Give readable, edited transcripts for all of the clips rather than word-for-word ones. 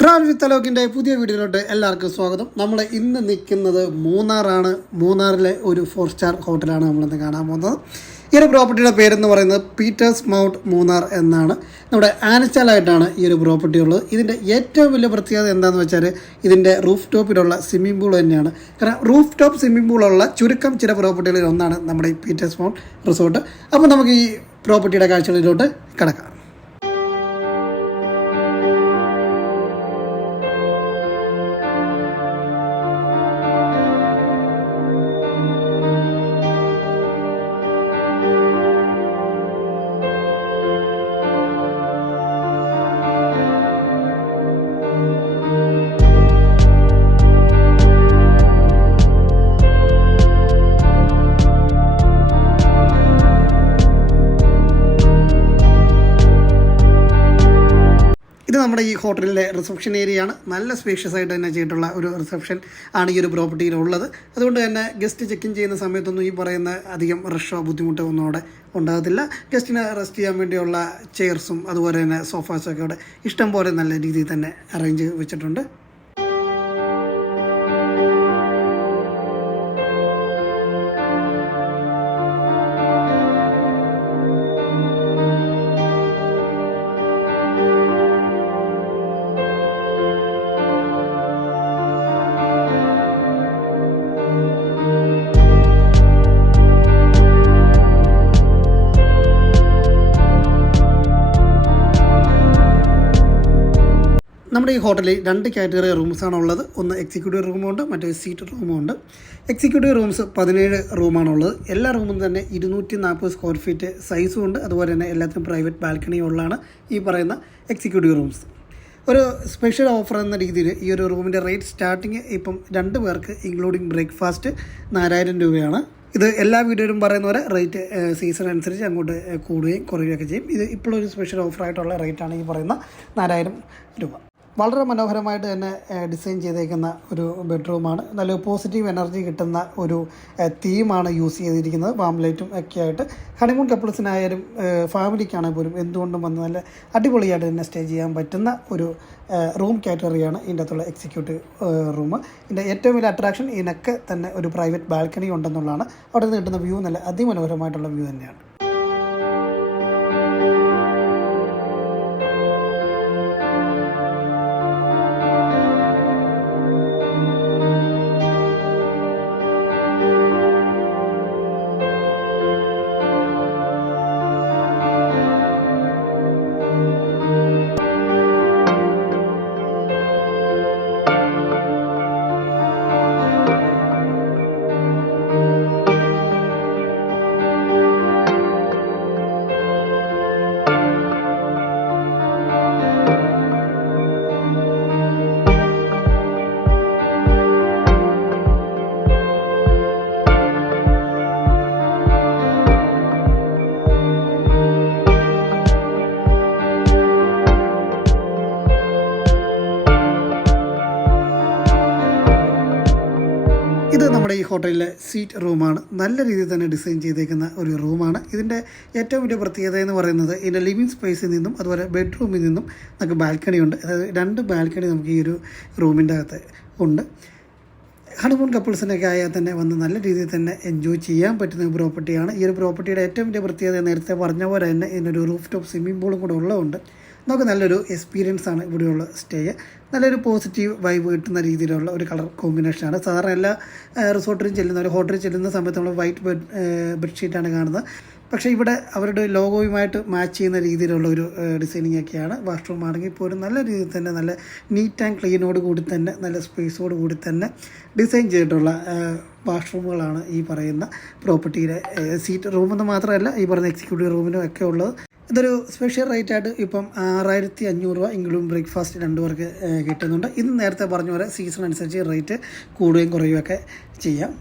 Travel with അലോക്കിൻ്റെ പുതിയ വീഡിയോയിലോട്ട് എല്ലാവർക്കും സ്വാഗതം. നമ്മൾ ഇന്ന് നിൽക്കുന്നത് മൂന്നാറാണ്. മൂന്നാറിലെ ഒരു 4 സ്റ്റാർ ഹോട്ടലാണ് നമ്മളിന്ന് കാണാൻ പോകുന്നത്. ഈ ഒരു പ്രോപ്പർട്ടിയുടെ പേരെന്ന് പറയുന്നത് പീറ്റേഴ്സ് മൗണ്ട് മൂന്നാർ എന്നാണ്. നമ്മുടെ ആനച്ചാലായിട്ടാണ് ഈ ഒരു പ്രോപ്പർട്ടി ഉള്ളത്. ഇതിൻ്റെ ഏറ്റവും വലിയ പ്രത്യേകത എന്താണെന്ന് വെച്ചാൽ ഇതിൻ്റെ റൂഫ് ടോപ്പിലുള്ള സ്വിമ്മിംഗ് പൂൾ തന്നെയാണ്. കാരണം റൂഫ് ടോപ്പ് സ്വിമ്മിംഗ് പൂളുള്ള ചുരുക്കം ചില പ്രോപ്പർട്ടികളിൽ ഒന്നാണ് നമ്മുടെ ഈ പീറ്റേഴ്സ് മൗണ്ട് റിസോർട്ട്. അപ്പോൾ നമുക്ക് ഈ പ്രോപ്പർട്ടിയുടെ കാഴ്ചകളിലോട്ട് കിടക്കാം. ഇത് നമ്മുടെ ഈ ഹോട്ടലിലെ റിസപ്ഷൻ ഏരിയ ആണ്. നല്ല സ്പേഷ്യസ് ആയിട്ട് തന്നെ ചെയ്തിട്ടുള്ള ഒരു റിസപ്ഷൻ ആണ് ഈ ഒരു പ്രോപ്പർട്ടിയിലുള്ളത്. അതുകൊണ്ട് തന്നെ ഗസ്റ്റ് ചെക്ക് ഇൻ ചെയ്യുന്ന സമയത്തൊന്നും ഈ പറയുന്ന അധികം റഷോ ബുദ്ധിമുട്ടോ ഒന്നും അവിടെ ഉണ്ടാകത്തില്ല. ഗസ്റ്റിന് റെസ്റ്റ് ചെയ്യാൻ വേണ്ടിയുള്ള ചെയർസും അതുപോലെ തന്നെ സോഫാസൊക്കെ അവിടെ ഇഷ്ടം പോലെ നല്ല രീതിയിൽ തന്നെ അറേഞ്ച് വെച്ചിട്ടുണ്ട്. നമ്മുടെ ഈ ഹോട്ടലിൽ 2 കാറ്റഗറി റൂംസാണ് ഉള്ളത്. ഒന്ന് എക്സിക്യൂട്ടീവ് റൂമുണ്ട്, മറ്റൊരു സീറ്റ് റൂമുണ്ട്. എക്സിക്യൂട്ടീവ് റൂംസ് 17 റൂമാണുള്ളത്. എല്ലാ റൂമും തന്നെ 240 സ്ക്വയർ ഫീറ്റ് സൈസും ഉണ്ട്. അതുപോലെ തന്നെ എല്ലാത്തിനും പ്രൈവറ്റ് ബാൽക്കണിയും ഉള്ളതാണ് ഈ പറയുന്ന എക്സിക്യൂട്ടീവ് റൂംസ്. ഒരു സ്പെഷ്യൽ ഓഫർ എന്ന രീതിയിൽ ഈ ഒരു റൂമിൻ്റെ റേറ്റ് സ്റ്റാർട്ടിങ് ഇപ്പം 2 പേർക്ക് ഇൻക്ലൂഡിങ് ബ്രേക്ക്ഫാസ്റ്റ് 4000 രൂപയാണ്. ഇത് എല്ലാ വീഡിയോയിലും പറയുന്ന പോലെ റേറ്റ് സീസൺ അനുസരിച്ച് അങ്ങോട്ട് കൂടുകയും കുറയുകയൊക്കെ ചെയ്യും. ഇത് ഇപ്പോഴൊരു സ്പെഷ്യൽ ഓഫറായിട്ടുള്ള റേറ്റാണ് ഈ പറയുന്ന 4000 രൂപ. വളരെ മനോഹരമായിട്ട് തന്നെ ഡിസൈൻ ചെയ്തേക്കുന്ന ഒരു ബെഡ്റൂമാണ്. നല്ല പോസിറ്റീവ് എനർജി കിട്ടുന്ന ഒരു തീമാണ് യൂസ് ചെയ്തിരിക്കുന്നത്. വാം ലൈറ്റും ഒക്കെ ആയിട്ട് ഹണിമൂൺ കപ്പിൾസിനായാലും ഫാമിലിക്കാണെങ്കിൽ പോലും എന്തുകൊണ്ടും വന്ന് നല്ല അടിപൊളിയായിട്ട് തന്നെ സ്റ്റേ ചെയ്യാൻ പറ്റുന്ന ഒരു റൂം കാറ്റഗറിയാണ് ഇതിൻ്റെ അകത്തുള്ള എക്സിക്യൂട്ടീവ് റൂം. ഇതിൻ്റെ ഏറ്റവും വലിയ അട്രാക്ഷൻ ഇതിനൊക്കെ തന്നെ ഒരു പ്രൈവറ്റ് ബാൽക്കണി ഉണ്ടെന്നുള്ളതാണ്. അവിടെ നിന്ന് കിട്ടുന്ന വ്യൂ നല്ല അതിമനോഹരമായിട്ടുള്ള വ്യൂ തന്നെയാണ്. ഇത് നമ്മുടെ ഈ ഹോട്ടലിലെ സീറ്റ് റൂമാണ്. നല്ല രീതിയിൽ തന്നെ ഡിസൈൻ ചെയ്തേക്കുന്ന ഒരു റൂമാണ്. ഇതിൻ്റെ ഏറ്റവും വലിയ പ്രത്യേകത എന്ന് പറയുന്നത് ഇതിൻ്റെ ലിവിങ് സ്പേസിൽ നിന്നും അതുപോലെ ബെഡ്റൂമിൽ നിന്നും നമുക്ക് ബാൽക്കണി ഉണ്ട്. അതായത് 2 ബാൽക്കണി നമുക്ക് ഈ ഒരു റൂമിൻ്റെ അകത്ത് ഉണ്ട്. ഹണിമൂൺ കപ്പിൾസിനൊക്കെ ആയാൽ തന്നെ വന്ന് നല്ല രീതിയിൽ തന്നെ എൻജോയ് ചെയ്യാൻ പറ്റുന്ന ഒരു പ്രോപ്പർട്ടിയാണ്. ഈ ഒരു പ്രോപ്പർട്ടിയുടെ ഏറ്റവും വലിയ പ്രത്യേകത നേരത്തെ പറഞ്ഞ പോലെ തന്നെ ഇതിനൊരു റൂഫ് ടോപ്പ് സ്വിമ്മിംഗ് പൂളും കൂടെ ഉള്ളതുകൊണ്ട് നമുക്ക് നല്ലൊരു എക്സ്പീരിയൻസ് ആണ് ഇവിടെയുള്ള സ്റ്റേ. നല്ലൊരു പോസിറ്റീവ് വൈബ് കിട്ടുന്ന രീതിയിലുള്ള ഒരു കളർ കോമ്പിനേഷനാണ്. സാധാരണ എല്ലാ റിസോർട്ടിലും ചെല്ലുന്ന ഒരു ഹോട്ടലിൽ ചെല്ലുന്ന സമയത്ത് നമ്മൾ വൈറ്റ് ബെഡ്ഷീറ്റാണ് കാണുന്നത്. പക്ഷേ ഇവിടെ അവരുടെ ലോഗോയുമായിട്ട് മാച്ച് ചെയ്യുന്ന രീതിയിലുള്ള ഒരു ഡിസൈനിങ് ഒക്കെയാണ്. വാഷ്റൂം ആണെങ്കിൽ പോലും നല്ല രീതിയിൽ തന്നെ നല്ല നീറ്റ് ആൻഡ് ക്ലീനോട് കൂടി തന്നെ നല്ല സ്പേസോട് കൂടി തന്നെ ഡിസൈൻ ചെയ്തിട്ടുള്ള വാഷ്റൂമുകളാണ് ഈ പറയുന്ന പ്രോപ്പർട്ടിയിലെ സീറ്റ് റൂമെന്ന് മാത്രമല്ല ഈ പറയുന്ന എക്സിക്യൂട്ടീവ് റൂമിനും ഒക്കെ ഉള്ളത്. ഇതൊരു സ്പെഷ്യൽ റേറ്റ് ആയിട്ട് ഇപ്പം 6500 രൂപ ഇൻക്ലൂഡിങ് ബ്രേക്ക്ഫാസ്റ്റ് 2 പേർക്ക് കിട്ടുന്നുണ്ട്. ഇത് നേരത്തെ പറഞ്ഞ പോലെ സീസൺ അനുസരിച്ച് റേറ്റ് കൂടുകയും കുറയുകയൊക്കെ ചെയ്യാം.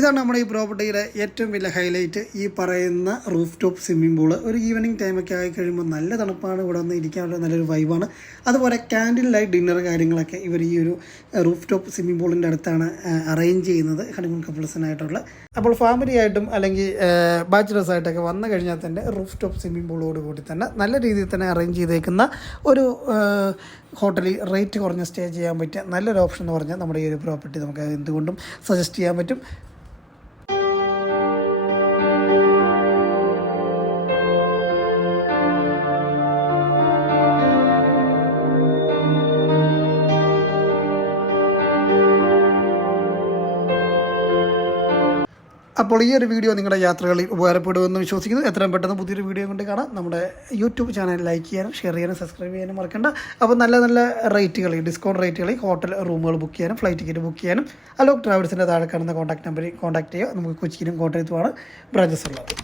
ഇതാണ് നമ്മുടെ ഈ പ്രോപ്പർട്ടിയുടെ ഏറ്റവും വലിയ ഹൈലൈറ്റ്. ഈ പറയുന്ന റൂഫ് ടോപ്പ് സ്വിമ്മിംഗ് പൂള്. ഒരു ഈവനിങ് ടൈമൊക്കെ ആയി കഴിയുമ്പോൾ നല്ല തണുപ്പാണ്, ഇവിടെ വന്ന് ഇരിക്കാനുള്ള നല്ലൊരു വൈബാണ്. അതുപോലെ ക്യാൻഡിൽ ലൈറ്റ് ഡിന്നർ കാര്യങ്ങളൊക്കെ ഇവർ ഈ ഒരു റൂഫ് ടോപ്പ് സ്വിമ്മിംഗ് പൂളിൻ്റെ അടുത്താണ് അറേഞ്ച് ചെയ്യുന്നത് ഹണിമൂൺ കപ്പിൾസിനായിട്ടുള്ള. അപ്പോൾ ഫാമിലി ആയിട്ടും അല്ലെങ്കിൽ ബാച്ചിലേഴ്സായിട്ടൊക്കെ വന്നു കഴിഞ്ഞാൽ തന്നെ റൂഫ് ടോപ്പ് സ്വിമ്മിംഗ് പൂളോട് കൂടി തന്നെ നല്ല രീതിയിൽ തന്നെ അറേഞ്ച് ചെയ്തേക്കുന്ന ഒരു ഹോട്ടലിൽ റേറ്റ് കുറഞ്ഞ് സ്റ്റേ ചെയ്യാൻ പറ്റിയ നല്ലൊരു ഓപ്ഷൻ എന്ന് പറഞ്ഞാൽ നമ്മുടെ ഈ ഒരു പ്രോപ്പർട്ടി നമുക്ക് എന്തുകൊണ്ടും സജസ്റ്റ് ചെയ്യാൻ പറ്റും. അപ്പോൾ ഈ ഒരു വീഡിയോ നിങ്ങളുടെ യാത്രകളിൽ ഉപകാരപ്പെടുമെന്ന് വിശ്വസിക്കുന്നു. എത്രയും പെട്ടെന്ന് പുതിയൊരു വീഡിയോ കൊണ്ട് കാണാം. നമ്മുടെ യൂട്യൂബ് ചാനൽ ലൈക്ക് ചെയ്യാനും ഷെയർ ചെയ്യാനും സബ്സ്ക്രൈബ് ചെയ്യാനും മറക്കണ്ട. അപ്പോൾ നല്ല നല്ല റേറ്റുകളിൽ, ഡിസ്കൗണ്ട് റേറ്റുകളിൽ ഹോട്ടൽ റൂമുകൾ ബുക്ക് ചെയ്യാനും ഫ്ലൈറ്റ് ടിക്കറ്റ് ബുക്ക് ചെയ്യാനും അലോക് ട്രാവൽസിൻ്റെ താഴെ കാണുന്ന കോൺടാക്ട് നമ്പറിൽ കോൺടാക്ട് ചെയ്യുക. നമുക്ക് കൊച്ചിയിലും കോട്ടയത്തുമാണ് ബ്രാഞ്ചസ് ഉള്ളത്.